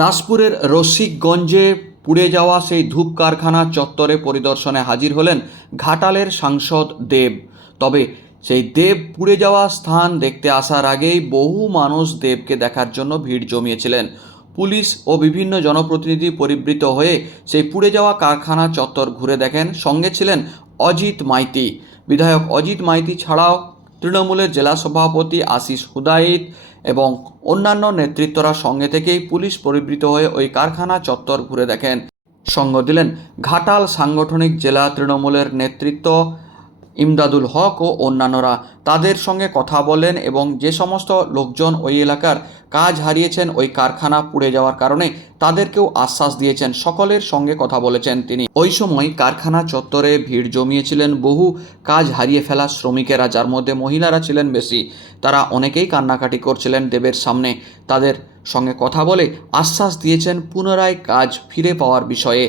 দাসপুরের রসিকগঞ্জে পুড়ে যাওয়া সেই ধূপ কারখানা চত্বরে পরিদর্শনে হাজির হলেন ঘাটালের সাংসদ দেব। তবে সেই দেব পুড়ে যাওয়া স্থান দেখতে আসার আগেই বহু মানুষ দেবকে দেখার জন্য ভিড় জমিয়েছিলেন। পুলিশ ও বিভিন্ন জনপ্রতিনিধি পরিবৃত হয়ে সেই পুড়ে যাওয়া কারখানা চত্বর ঘুরে দেখেন। সঙ্গে ছিলেন অজিত মাইতি। বিধায়ক অজিত মাইতি ছাড়াও তৃণমূলের জেলা সভাপতি আশিস হুদাইত এবং অন্যান্য নেতৃত্বরা সঙ্গে থেকেই পুলিশ পরিবৃত হয়ে ওই কারখানা চত্বর ঘুরে দেখেন। সঙ্গ দিলেন ঘাটাল সাংগঠনিক জেলা তৃণমূলের নেতৃত্ব ইমদাদুল হক ও অন্যান্যরা তাদের সঙ্গে কথা বলেন এবং যে সমস্ত লোকজন ওই এলাকার কাজ হারিয়েছেন, ওই কারখানা পুড়ে যাওয়ার কারণে তাদেরকেও আশ্বাস দিয়েছেন, সকলের সঙ্গে কথা বলেছেন তিনি। ওই সময় কারখানা চত্বরে ভিড় জমিয়েছিলেন বহু কাজ হারিয়ে ফেলা শ্রমিকেরা, যার মধ্যে মহিলারা ছিলেন বেশি। তারা অনেকেই কান্নাকাটি করছিলেন দেবের সামনে। তাদের সঙ্গে কথা বলে আশ্বাস দিয়েছেন পুনরায় কাজ ফিরে পাওয়ার বিষয়ে।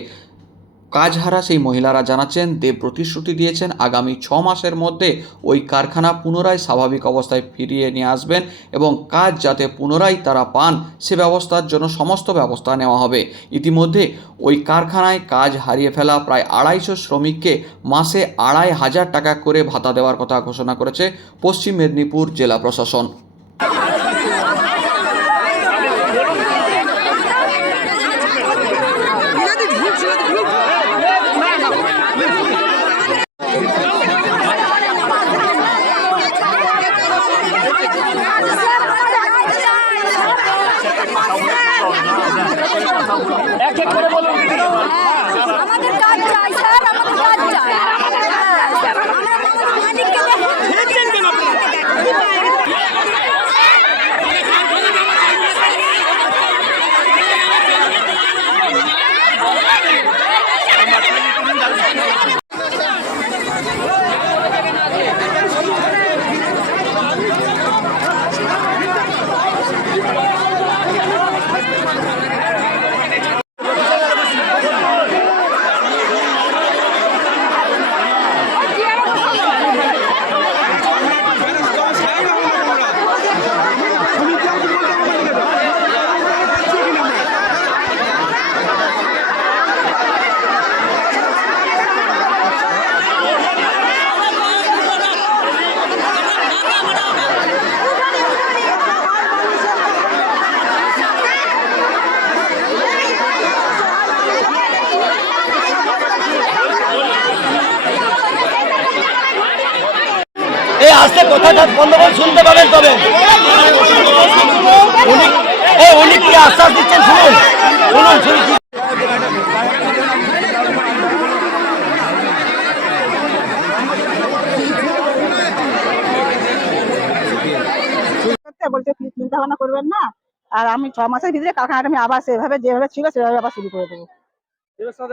কাজহারা সেই মহিলারা জানাচ্ছেন, দেব প্রতিশ্রুতি দিয়েছেন আগামী ছ মাসের মধ্যে ওই কারখানা পুনরায় স্বাভাবিক অবস্থায় ফিরিয়ে নিয়ে আসবেন এবং কাজ যাতে পুনরায় তারা পান, সে ব্যবস্থার জন্য সমস্ত ব্যবস্থা নেওয়া হবে। ইতিমধ্যে ওই কারখানায় কাজ হারিয়ে ফেলা প্রায় আড়াইশো শ্রমিককে মাসে আড়াই হাজার টাকা করে ভাতা দেওয়ার কথা ঘোষণা করেছে পশ্চিম মেদিনীপুর জেলা প্রশাসন। আমাদের কাজ চাই স্যার। আমাদের কাজ এই আস্তে কথাটা বন্ধ করে শুনতে পাবেন তবে। উনি কি আশ্বাস দিচ্ছেন শুনুন। শুনুন শুনুন বলছে কি চিন্তা ভাবনা করবেন না। আর আমি ছ মাসের ভিতরে কারখানাটা আমি আবার সেভাবে যেভাবে ছিল সেভাবে আবার শুরু করে দেবো।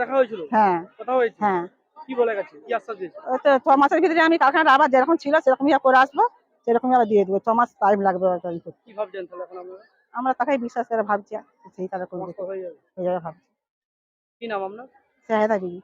দেখা হয়েছিল? হ্যাঁ। কথা হয়েছে? হ্যাঁ। কি বলে গেছে? কি আশ্বাস দিয়েছে? তো ছ মাসের ভিতরে আমি কারখানাটা আবার যেরকম ছিল সেরকমই করে আসব সেরকমই আবার দিয়ে দেবো। ছ মাস টাইম লাগবে কি ভাবছেন তাহলে এখন আমরা তাকেই বিশ্বাস করে ভাবছি সেই তারা করবে হয়ে যাবে। ভাবছি। কি নাম আপনার? সাহেদা বিবি